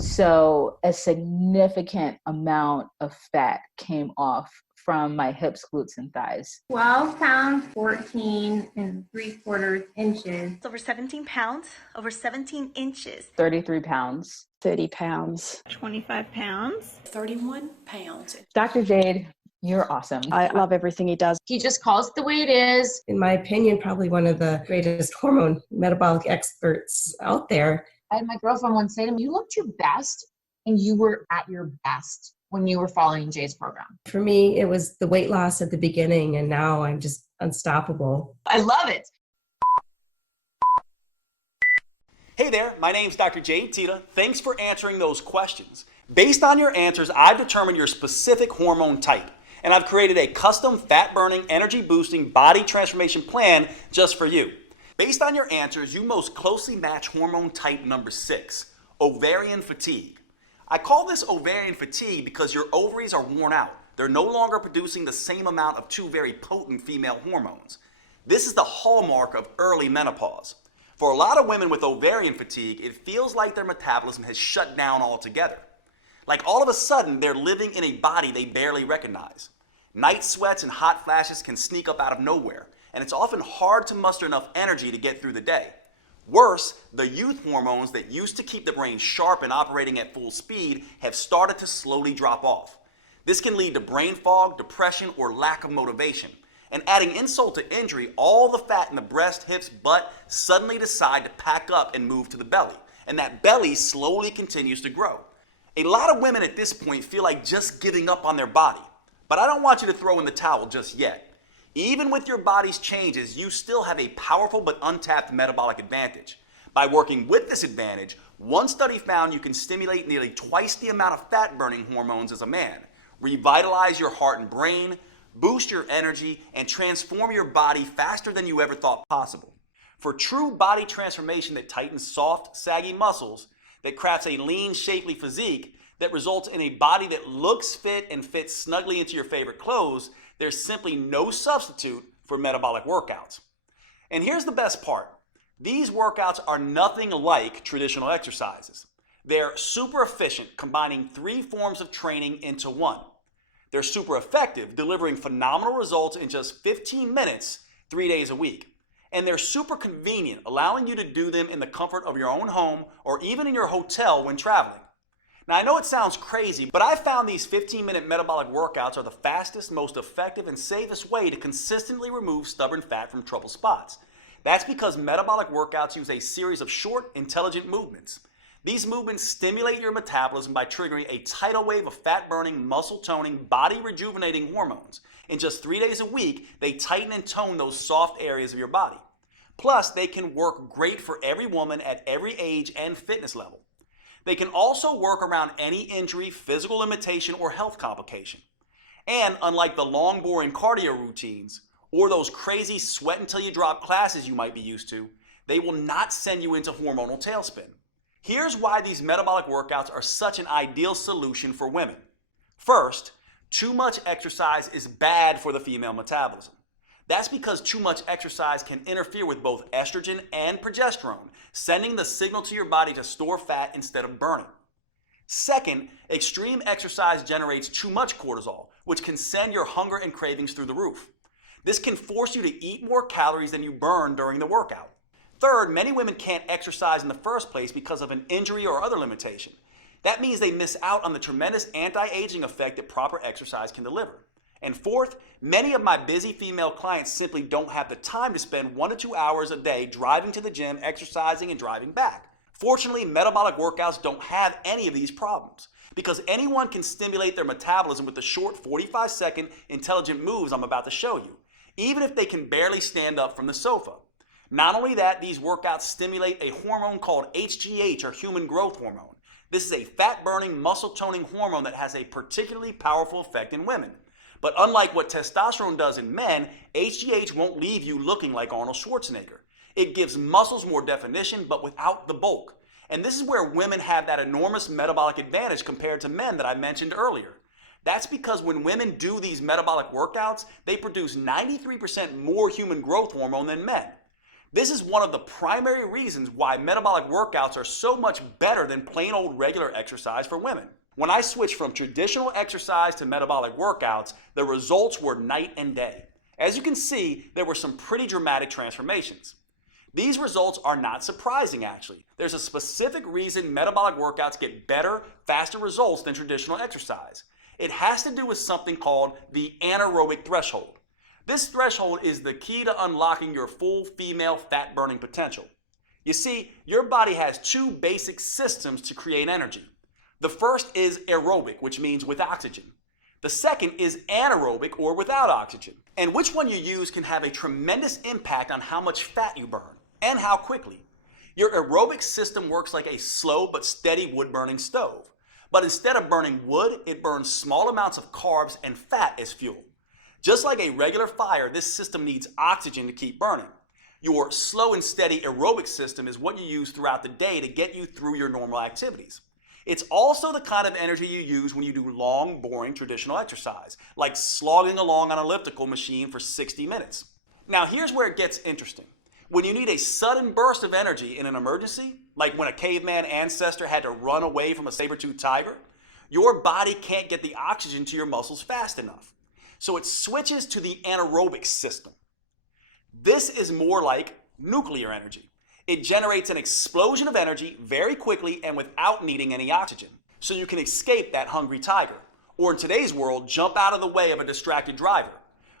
So a significant amount of fat came off from my hips, glutes, and thighs. 12 pounds, 14 and 3/4 inches. Over 17 pounds, over 17 inches. 33 pounds. 30 pounds. 25 pounds. 31 pounds. Dr. Jade, you're awesome. I love everything he does. He just calls it the way it is. In my opinion, probably one of the greatest hormone metabolic experts out there. I had my girlfriend once say to me, you looked your best and you were at your best when you were following Jay's program. For me, it was the weight loss at the beginning, and now I'm just unstoppable. I love it. Hey there, my name's Dr. Jade Tita. Thanks for answering those questions. Based on your answers, I've determined your specific hormone type, and I've created a custom fat-burning, energy-boosting body transformation plan just for you. Based on your answers, you most closely match hormone type number 6, ovarian fatigue. I call this ovarian fatigue because your ovaries are worn out. They're no longer producing the same amount of two very potent female hormones. This is the hallmark of early menopause. For a lot of women with ovarian fatigue, it feels like their metabolism has shut down altogether. Like all of a sudden, they're living in a body they barely recognize. Night sweats and hot flashes can sneak up out of nowhere, and it's often hard to muster enough energy to get through the day. Worse, the youth hormones that used to keep the brain sharp and operating at full speed have started to slowly drop off. This can lead to brain fog, depression, or lack of motivation. And adding insult to injury, all the fat in the breast, hips, butt suddenly decide to pack up and move to the belly. And that belly slowly continues to grow. A lot of women at this point feel like just giving up on their body. But I don't want you to throw in the towel just yet. Even with your body's changes, you still have a powerful but untapped metabolic advantage. By working with this advantage, one study found you can stimulate nearly twice the amount of fat-burning hormones as a man, revitalize your heart and brain, boost your energy, and transform your body faster than you ever thought possible. For true body transformation that tightens soft, saggy muscles, that crafts a lean, shapely physique, that results in a body that looks fit and fits snugly into your favorite clothes, there's simply no substitute for metabolic workouts. And here's the best part. These workouts are nothing like traditional exercises. They're super efficient, combining 3 forms of training into one. They're super effective, delivering phenomenal results in just 15 minutes, 3 days a week. And they're super convenient, allowing you to do them in the comfort of your own home or even in your hotel when traveling. Now, I know it sounds crazy, but I found these 15-minute metabolic workouts are the fastest, most effective, and safest way to consistently remove stubborn fat from trouble spots. That's because metabolic workouts use a series of short, intelligent movements. These movements stimulate your metabolism by triggering a tidal wave of fat-burning, muscle-toning, body-rejuvenating hormones. In just 3 days a week, they tighten and tone those soft areas of your body. Plus, they can work great for every woman at every age and fitness level. They can also work around any injury, physical limitation, or health complication. And unlike the long, boring cardio routines, or those crazy sweat until you drop classes you might be used to, they will not send you into hormonal tailspin. Here's why these metabolic workouts are such an ideal solution for women. First, too much exercise is bad for the female metabolism. That's because too much exercise can interfere with both estrogen and progesterone, sending the signal to your body to store fat instead of burning. Second, extreme exercise generates too much cortisol, which can send your hunger and cravings through the roof. This can force you to eat more calories than you burn during the workout. Third, many women can't exercise in the first place because of an injury or other limitation. That means they miss out on the tremendous anti-aging effect that proper exercise can deliver. And fourth, many of my busy female clients simply don't have the time to spend 1 to 2 hours a day driving to the gym, exercising, and driving back. Fortunately, metabolic workouts don't have any of these problems because anyone can stimulate their metabolism with the short 45-second intelligent moves I'm about to show you, even if they can barely stand up from the sofa. Not only that, these workouts stimulate a hormone called HGH, or human growth hormone. This is a fat-burning, muscle-toning hormone that has a particularly powerful effect in women. But unlike what testosterone does in men, HGH won't leave you looking like Arnold Schwarzenegger. It gives muscles more definition, but without the bulk. And this is where women have that enormous metabolic advantage compared to men that I mentioned earlier. That's because when women do these metabolic workouts, they produce 93% more human growth hormone than men. This is one of the primary reasons why metabolic workouts are so much better than plain old regular exercise for women. When I switched from traditional exercise to metabolic workouts, the results were night and day. As you can see, there were some pretty dramatic transformations. These results are not surprising, actually. There's a specific reason metabolic workouts get better, faster results than traditional exercise. It has to do with something called the anaerobic threshold. This threshold is the key to unlocking your full female fat burning potential. You see, your body has two basic systems to create energy. The first is aerobic, which means with oxygen. The second is anaerobic, or without oxygen. And which one you use can have a tremendous impact on how much fat you burn and how quickly. Your aerobic system works like a slow but steady wood-burning stove. But instead of burning wood, it burns small amounts of carbs and fat as fuel. Just like a regular fire, this system needs oxygen to keep burning. Your slow and steady aerobic system is what you use throughout the day to get you through your normal activities. It's also the kind of energy you use when you do long, boring traditional exercise, like slogging along on an elliptical machine for 60 minutes. Now here's where it gets interesting. When you need a sudden burst of energy in an emergency, like when a caveman ancestor had to run away from a saber-toothed tiger, your body can't get the oxygen to your muscles fast enough. So it switches to the anaerobic system. This is more like nuclear energy. It generates an explosion of energy very quickly and without needing any oxygen. So you can escape that hungry tiger, or in today's world, jump out of the way of a distracted driver.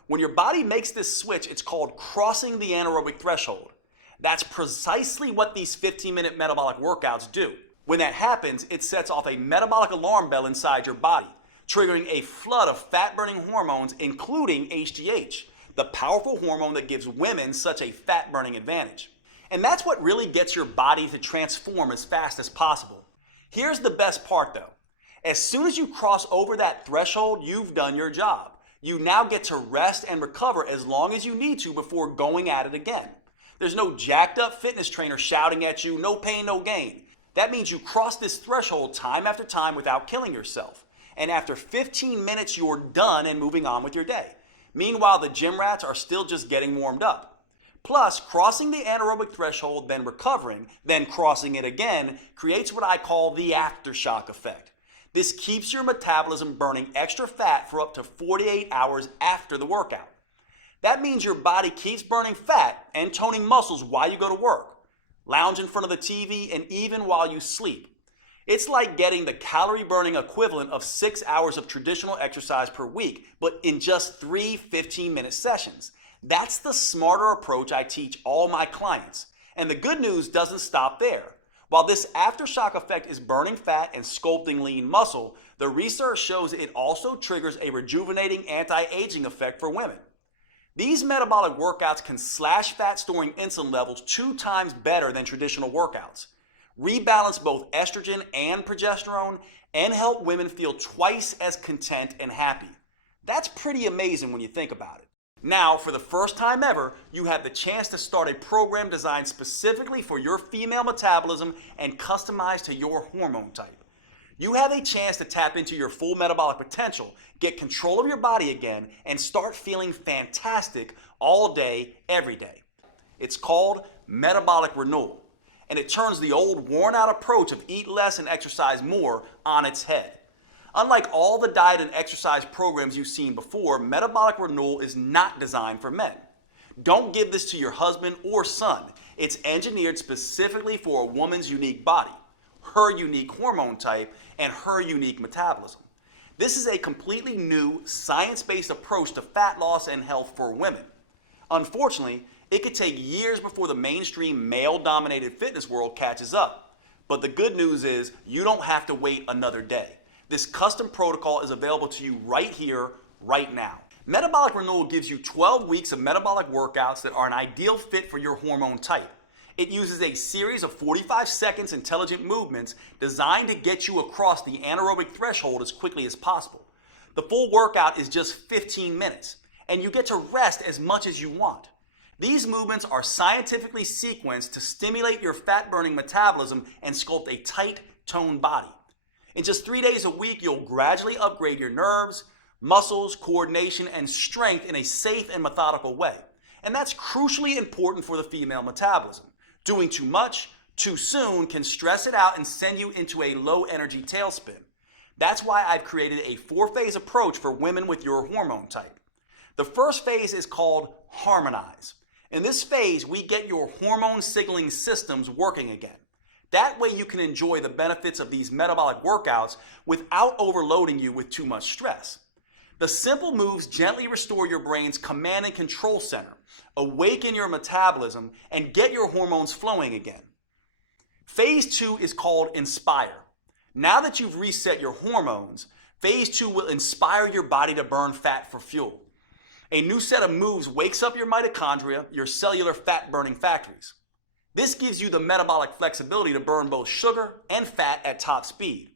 When your body makes this switch, it's called crossing the anaerobic threshold. That's precisely what these 15-minute metabolic workouts do. When that happens, it sets off a metabolic alarm bell inside your body, triggering a flood of fat-burning hormones, including HGH, the powerful hormone that gives women such a fat-burning advantage. And that's what really gets your body to transform as fast as possible. Here's the best part though. As soon as you cross over that threshold, you've done your job. You now get to rest and recover as long as you need to before going at it again. There's no jacked up fitness trainer shouting at you, no pain, no gain. That means you cross this threshold time after time without killing yourself. And after 15 minutes, you're done and moving on with your day. Meanwhile, the gym rats are still just getting warmed up. Plus, crossing the anaerobic threshold, then recovering, then crossing it again, creates what I call the aftershock effect. This keeps your metabolism burning extra fat for up to 48 hours after the workout. That means your body keeps burning fat and toning muscles while you go to work, lounge in front of the TV, and even while you sleep. It's like getting the calorie burning equivalent of 6 hours of traditional exercise per week, but in just 3 15-minute sessions. That's the smarter approach I teach all my clients. And the good news doesn't stop there. While this aftershock effect is burning fat and sculpting lean muscle, the research shows it also triggers a rejuvenating anti-aging effect for women. These metabolic workouts can slash fat storing insulin levels 2 times better than traditional workouts, rebalance both estrogen and progesterone, and help women feel twice as content and happy. That's pretty amazing when you think about it. Now, for the first time ever, you have the chance to start a program designed specifically for your female metabolism and customized to your hormone type. You have a chance to tap into your full metabolic potential, get control of your body again, and start feeling fantastic all day, every day. It's called metabolic renewal, and it turns the old worn-out approach of eat less and exercise more on its head. Unlike all the diet and exercise programs you've seen before, metabolic renewal is not designed for men. Don't give this to your husband or son. It's engineered specifically for a woman's unique body, her unique hormone type, and her unique metabolism. This is a completely new, science-based approach to fat loss and health for women. Unfortunately, it could take years before the mainstream male-dominated fitness world catches up. But the good news is you don't have to wait another day. This custom protocol is available to you right here, right now. Metabolic Renewal gives you 12 weeks of metabolic workouts that are an ideal fit for your hormone type. It uses a series of 45 seconds intelligent movements designed to get you across the anaerobic threshold as quickly as possible. The full workout is just 15 minutes, and you get to rest as much as you want. These movements are scientifically sequenced to stimulate your fat-burning metabolism and sculpt a tight, toned body. In just 3 days a week, you'll gradually upgrade your nerves, muscles, coordination, and strength in a safe and methodical way. And that's crucially important for the female metabolism. Doing too much, too soon can stress it out and send you into a low energy tailspin. That's why I've created a 4-phase approach for women with your hormone type. The first phase is called harmonize. In this phase, we get your hormone signaling systems working again. That way you can enjoy the benefits of these metabolic workouts without overloading you with too much stress. The simple moves gently restore your brain's command and control center, awaken your metabolism, and get your hormones flowing again. Phase 2 is called inspire. Now that you've reset your hormones, phase 2 will inspire your body to burn fat for fuel. A new set of moves wakes up your mitochondria, your cellular fat-burning factories. This gives you the metabolic flexibility to burn both sugar and fat at top speed.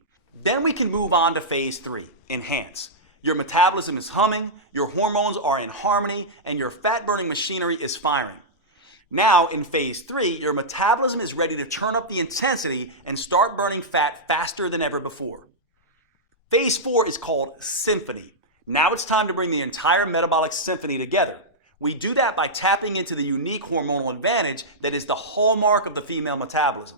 Then we can move on to phase 3, enhance. Your metabolism is humming, your hormones are in harmony, and your fat-burning machinery is firing. Now, in phase 3, your metabolism is ready to turn up the intensity and start burning fat faster than ever before. Phase 4 is called symphony. Now it's time to bring the entire metabolic symphony together. We do that by tapping into the unique hormonal advantage that is the hallmark of the female metabolism,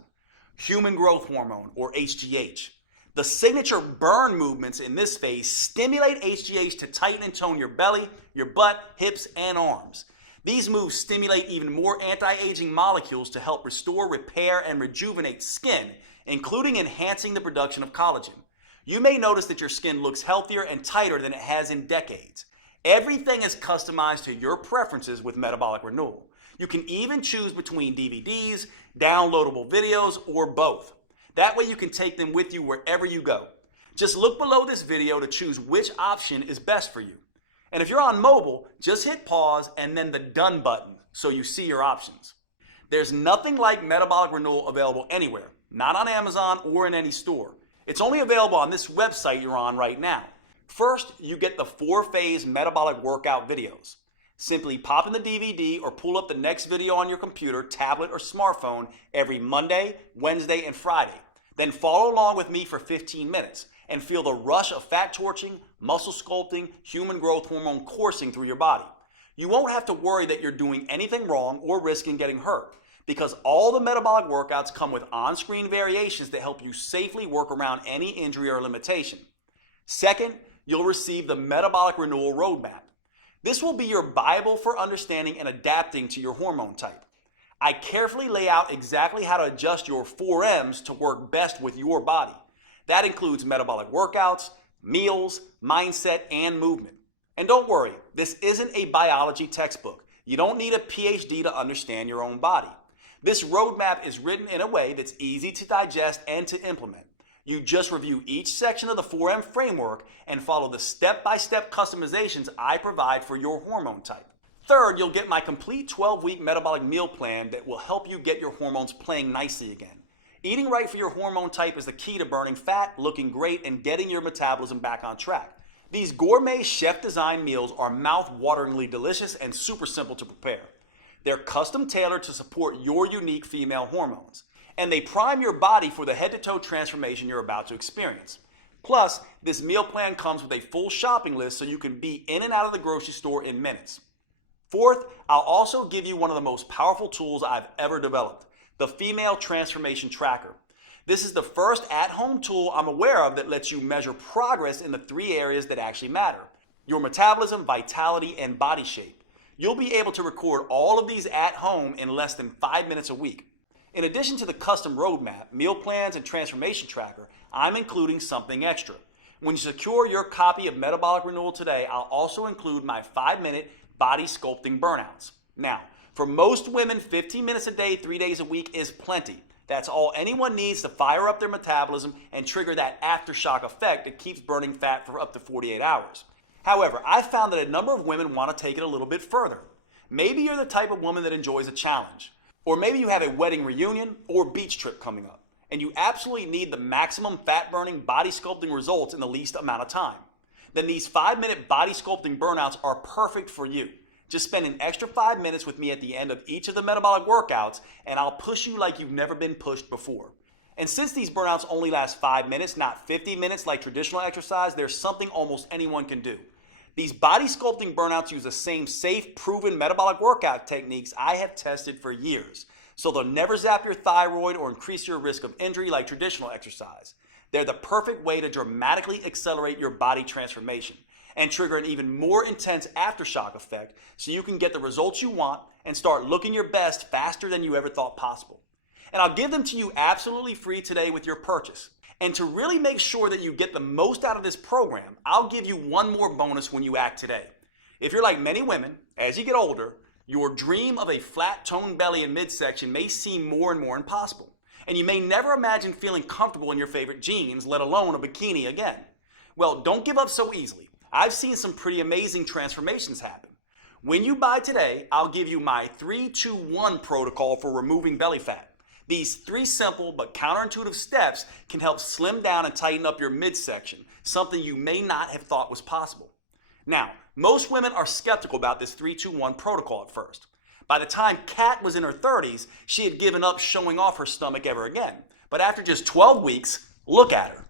human growth hormone, or HGH. The signature burn movements in this phase stimulate HGH to tighten and tone your belly, your butt, hips, and arms. These moves stimulate even more anti-aging molecules to help restore, repair, and rejuvenate skin, including enhancing the production of collagen. You may notice that your skin looks healthier and tighter than it has in decades. Everything is customized to your preferences with Metabolic Renewal. You can even choose between DVDs, downloadable videos, or both. That way you can take them with you wherever you go. Just look below this video to choose which option is best for you. And if you're on mobile, just hit pause and then the done button so you see your options. There's nothing like Metabolic Renewal available anywhere, not on Amazon or in any store. It's only available on this website you're on right now. First, you get the 4-phase metabolic workout videos. Simply pop in the DVD or pull up the next video on your computer, tablet, or smartphone every Monday, Wednesday, and Friday. Then follow along with me for 15 minutes and feel the rush of fat torching, muscle sculpting, human growth hormone coursing through your body. You won't have to worry that you're doing anything wrong or risking getting hurt, because all the metabolic workouts come with on-screen variations that help you safely work around any injury or limitation. Second, you'll receive the Metabolic Renewal Roadmap. This will be your Bible for understanding and adapting to your hormone type. I carefully lay out exactly how to adjust your 4Ms to work best with your body. That includes metabolic workouts, meals, mindset, and movement. And don't worry, this isn't a biology textbook. You don't need a PhD to understand your own body. This roadmap is written in a way that's easy to digest and to implement. You just review each section of the 4M framework and follow the step-by-step customizations I provide for your hormone type. Third, you'll get my complete 12-week metabolic meal plan that will help you get your hormones playing nicely again. Eating right for your hormone type is the key to burning fat, looking great, and getting your metabolism back on track. These gourmet chef-designed meals are mouth-wateringly delicious and super simple to prepare. They're custom tailored to support your unique female hormones, and they prime your body for the head-to-toe transformation you're about to experience. Plus, this meal plan comes with a full shopping list so you can be in and out of the grocery store in minutes. Fourth, I'll also give you one of the most powerful tools I've ever developed, the Female Transformation Tracker. This is the first at-home tool I'm aware of that lets you measure progress in the 3 areas that actually matter: your metabolism, vitality, and body shape. You'll be able to record all of these at home in less than 5 minutes a week. In addition to the custom roadmap, meal plans, and transformation tracker, I'm including something extra. When you secure your copy of Metabolic Renewal today, I'll also include my 5-minute body sculpting burnouts. Now, for most women, 15 minutes a day, 3 days a week is plenty. That's all anyone needs to fire up their metabolism and trigger that aftershock effect that keeps burning fat for up to 48 hours. However, I've found that a number of women want to take it a little bit further. Maybe you're the type of woman that enjoys a challenge. Or maybe you have a wedding reunion or beach trip coming up, and you absolutely need the maximum fat-burning body sculpting results in the least amount of time. Then these 5-minute body sculpting burnouts are perfect for you. Just spend an extra 5 minutes with me at the end of each of the metabolic workouts, and I'll push you like you've never been pushed before. And since these burnouts only last 5 minutes, not 50 minutes like traditional exercise, there's something almost anyone can do. These body sculpting burnouts use the same safe, proven metabolic workout techniques I have tested for years, so they'll never zap your thyroid or increase your risk of injury like traditional exercise. They're the perfect way to dramatically accelerate your body transformation and trigger an even more intense aftershock effect so you can get the results you want and start looking your best faster than you ever thought possible. And I'll give them to you absolutely free today with your purchase. And to really make sure that you get the most out of this program, I'll give you one more bonus when you act today. If you're like many women, as you get older, your dream of a flat toned belly and midsection may seem more and more impossible. And you may never imagine feeling comfortable in your favorite jeans, let alone a bikini again. Well, don't give up so easily. I've seen some pretty amazing transformations happen. When you buy today, I'll give you my 3-2-1 protocol for removing belly fat. These 3 simple but counterintuitive steps can help slim down and tighten up your midsection, something you may not have thought was possible. Now, most women are skeptical about this 3-2-1 protocol at first. By the time Kat was in her 30s, she had given up showing off her stomach ever again. But after just 12 weeks, look at her.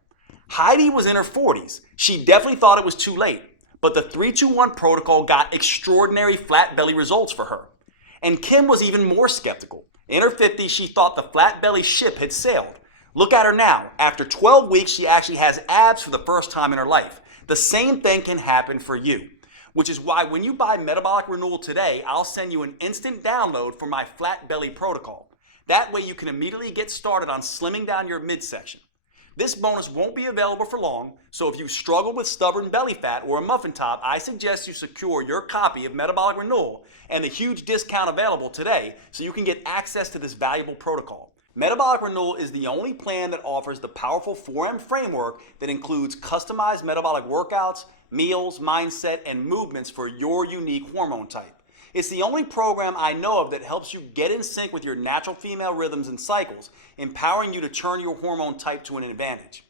Heidi was in her 40s. She definitely thought it was too late, but the 3-2-1 protocol got extraordinary flat belly results for her. And Kim was even more skeptical. In her 50s, she thought the flat belly ship had sailed. Look at her now. After 12 weeks, she actually has abs for the first time in her life. The same thing can happen for you, which is why when you buy Metabolic Renewal today, I'll send you an instant download for my flat belly protocol. That way you can immediately get started on slimming down your midsection. This bonus won't be available for long, so if you struggle with stubborn belly fat or a muffin top, I suggest you secure your copy of Metabolic Renewal and the huge discount available today so you can get access to this valuable protocol. Metabolic Renewal is the only plan that offers the powerful 4M framework that includes customized metabolic workouts, meals, mindset, and movements for your unique hormone type. It's the only program I know of that helps you get in sync with your natural female rhythms and cycles, empowering you to turn your hormone type to an advantage.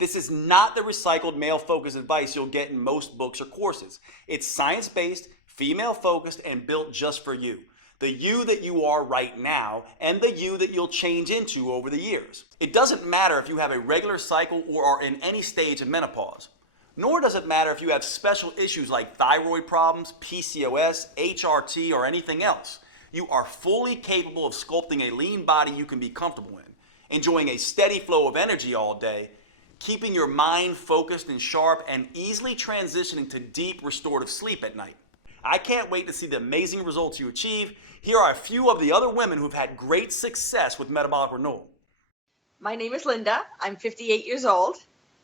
This is not the recycled male-focused advice you'll get in most books or courses. It's science-based, female-focused, and built just for you. The you that you are right now, and the you that you'll change into over the years. It doesn't matter if you have a regular cycle or are in any stage of menopause. Nor does it matter if you have special issues like thyroid problems, PCOS, HRT, or anything else. You are fully capable of sculpting a lean body you can be comfortable in, enjoying a steady flow of energy all day, keeping your mind focused and sharp, and easily transitioning to deep restorative sleep at night. I can't wait to see the amazing results you achieve. Here are a few of the other women who've had great success with Metabolic Renewal. My name is Linda. I'm 58 years old,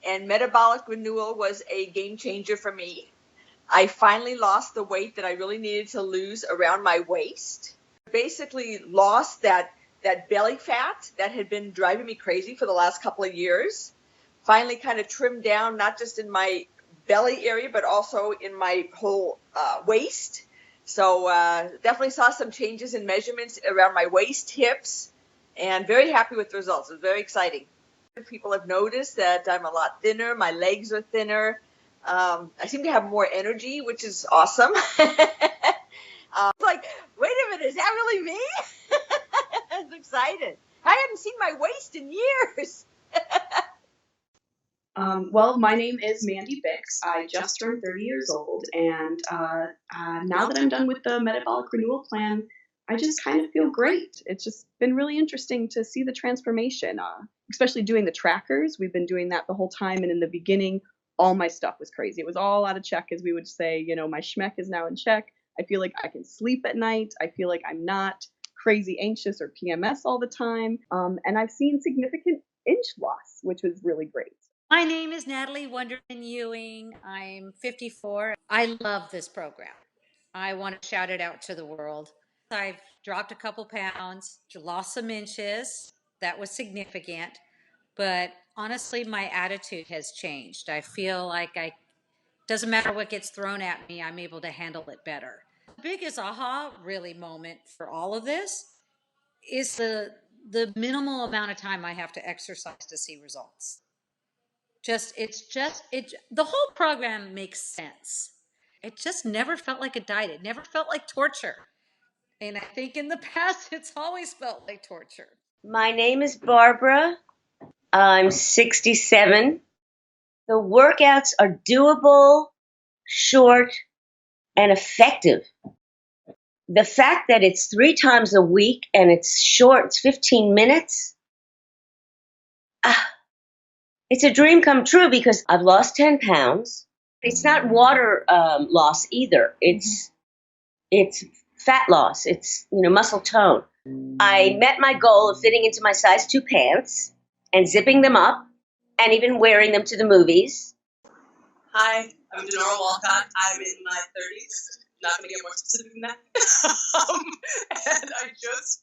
and Metabolic Renewal was a game changer for me. I finally lost the weight that I really needed to lose around my waist. Basically lost that belly fat that had been driving me crazy for the last couple of years. Finally kind of trimmed down, not just in my belly area, but also in my whole waist. So definitely saw some changes in measurements around my waist, hips, and very happy with the results. It was very exciting. People have noticed that I'm a lot thinner. My legs are thinner. I seem to have more energy, which is awesome. Like, wait a minute, is that really me? I was excited. I hadn't seen my waist in years. Well, my name is Mandy Bix. I just turned 30 years old, and now that I'm done with the Metabolic Renewal Plan, I just kind of feel great. It's just been really interesting to see the transformation, especially doing the trackers. We've been doing that the whole time, and in the beginning, all my stuff was crazy. It was all out of check, as we would say. You know, my schmeck is now in check. I feel like I can sleep at night. I feel like I'm not crazy anxious or PMS all the time, and I've seen significant inch loss, which was really great. My name is Natalie Wonderman Ewing. I'm 54. I love this program. I want to shout it out to the world. I've dropped a couple pounds, lost some inches. That was significant. But honestly, my attitude has changed. I feel like doesn't matter what gets thrown at me, I'm able to handle it better. The biggest aha really moment for all of this is the minimal amount of time I have to exercise to see results. The whole program makes sense. It just never felt like a diet. It never felt like torture. And I think in the past, it's always felt like torture. My name is Barbara. I'm 67. The workouts are doable. short, and effective. The fact that it's 3 times a week and it's short, it's 15 minutes, it's a dream come true because I've lost 10 pounds. It's not water loss either. It's fat loss. It's, muscle tone. I met my goal of fitting into my size 2 pants and zipping them up and even wearing them to the movies. Hi, I'm Denora Walcott. I'm in my 30s. Not going to get more specific than that. And I just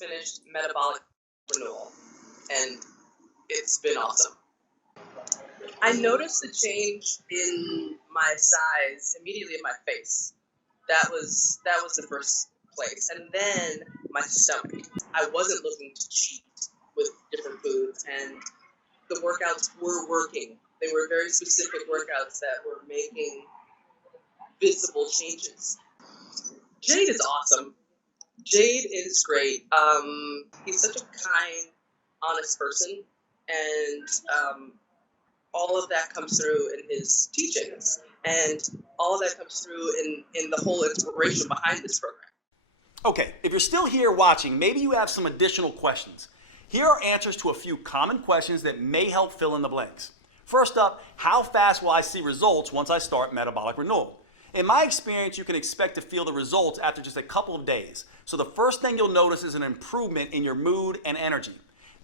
finished metabolic renewal, and it's been awesome. I noticed a change in my size immediately in my face. That was the first place, and then my stomach. I wasn't looking to cheat with different foods, and the workouts were working. They were very specific workouts that were making visible changes. Jade is awesome. Jade is great. He's such a kind, honest person, and all of that comes through in his teachings, and all of that comes through in the whole inspiration behind this program. Okay, if you're still here watching, maybe you have some additional questions. Here are answers to a few common questions that may help fill in the blanks. First up, how fast will I see results once I start metabolic renewal? In my experience, you can expect to feel the results after just a couple of days. So the first thing you'll notice is an improvement in your mood and energy.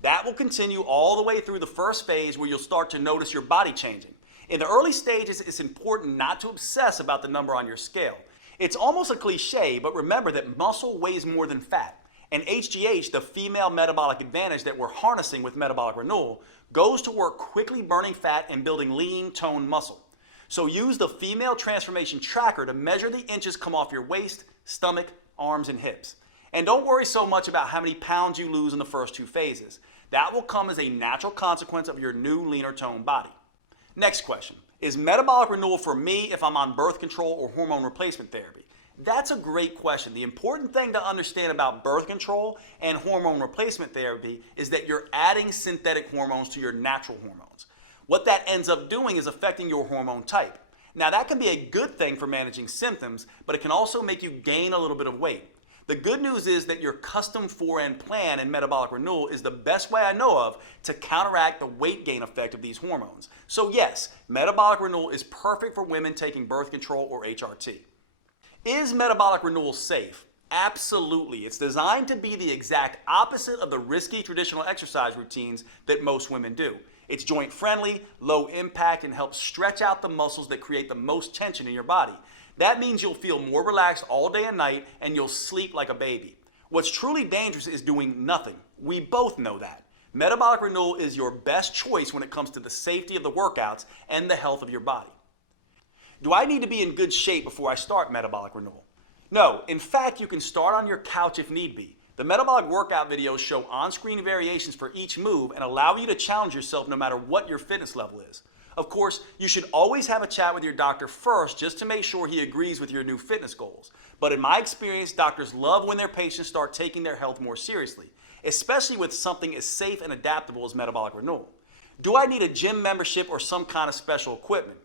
That will continue all the way through the first phase where you'll start to notice your body changing. In the early stages, it's important not to obsess about the number on your scale. It's almost a cliche, but remember that muscle weighs more than fat. And HGH, the female metabolic advantage that we're harnessing with metabolic renewal, goes to work quickly burning fat and building lean, toned muscle. So use the female transformation tracker to measure the inches come off your waist, stomach, arms, and hips. And don't worry so much about how many pounds you lose in the first 2 phases. That will come as a natural consequence of your new leaner toned body. Next question, is metabolic renewal for me if I'm on birth control or hormone replacement therapy? That's a great question. The important thing to understand about birth control and hormone replacement therapy is that you're adding synthetic hormones to your natural hormones. What that ends up doing is affecting your hormone type. Now that can be a good thing for managing symptoms, but it can also make you gain a little bit of weight. The good news is that your custom 4N plan in metabolic renewal is the best way I know of to counteract the weight gain effect of these hormones. So yes, metabolic renewal is perfect for women taking birth control or HRT. Is metabolic renewal safe? Absolutely. It's designed to be the exact opposite of the risky traditional exercise routines that most women do. It's joint friendly, low impact, and helps stretch out the muscles that create the most tension in your body. That means you'll feel more relaxed all day and night, and you'll sleep like a baby. What's truly dangerous is doing nothing. We both know that. Metabolic renewal is your best choice when it comes to the safety of the workouts and the health of your body. Do I need to be in good shape before I start metabolic renewal? No, in fact, you can start on your couch if need be. The metabolic workout videos show on-screen variations for each move and allow you to challenge yourself no matter what your fitness level is. Of course, you should always have a chat with your doctor first just to make sure he agrees with your new fitness goals. But in my experience, doctors love when their patients start taking their health more seriously, especially with something as safe and adaptable as metabolic renewal. Do I need a gym membership or some kind of special equipment?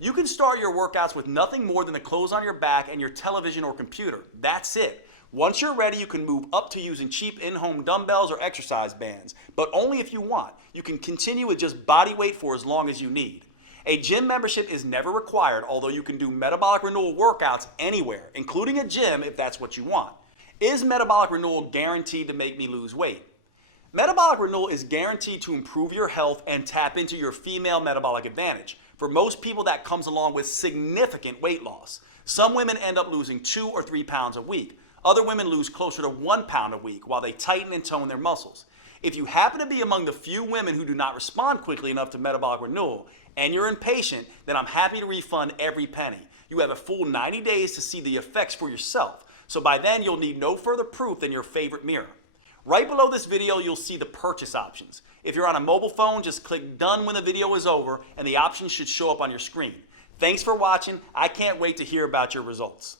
You can start your workouts with nothing more than the clothes on your back and your television or computer. That's it. Once you're ready, you can move up to using cheap in-home dumbbells or exercise bands, but only if you want. You can continue with just body weight for as long as you need. A gym membership is never required, although you can do metabolic renewal workouts anywhere, including a gym if that's what you want. Is metabolic renewal guaranteed to make me lose weight? Metabolic renewal is guaranteed to improve your health and tap into your female metabolic advantage. For most people, that comes along with significant weight loss. Some women end up losing 2 or 3 pounds a week. Other women lose closer to 1 pound a week while they tighten and tone their muscles. If you happen to be among the few women who do not respond quickly enough to metabolic renewal and you're impatient, then I'm happy to refund every penny. You have a full 90 days to see the effects for yourself. So by then you'll need no further proof than your favorite mirror. Right below this video, you'll see the purchase options. If you're on a mobile phone, just click done when the video is over and the options should show up on your screen. Thanks for watching. I can't wait to hear about your results.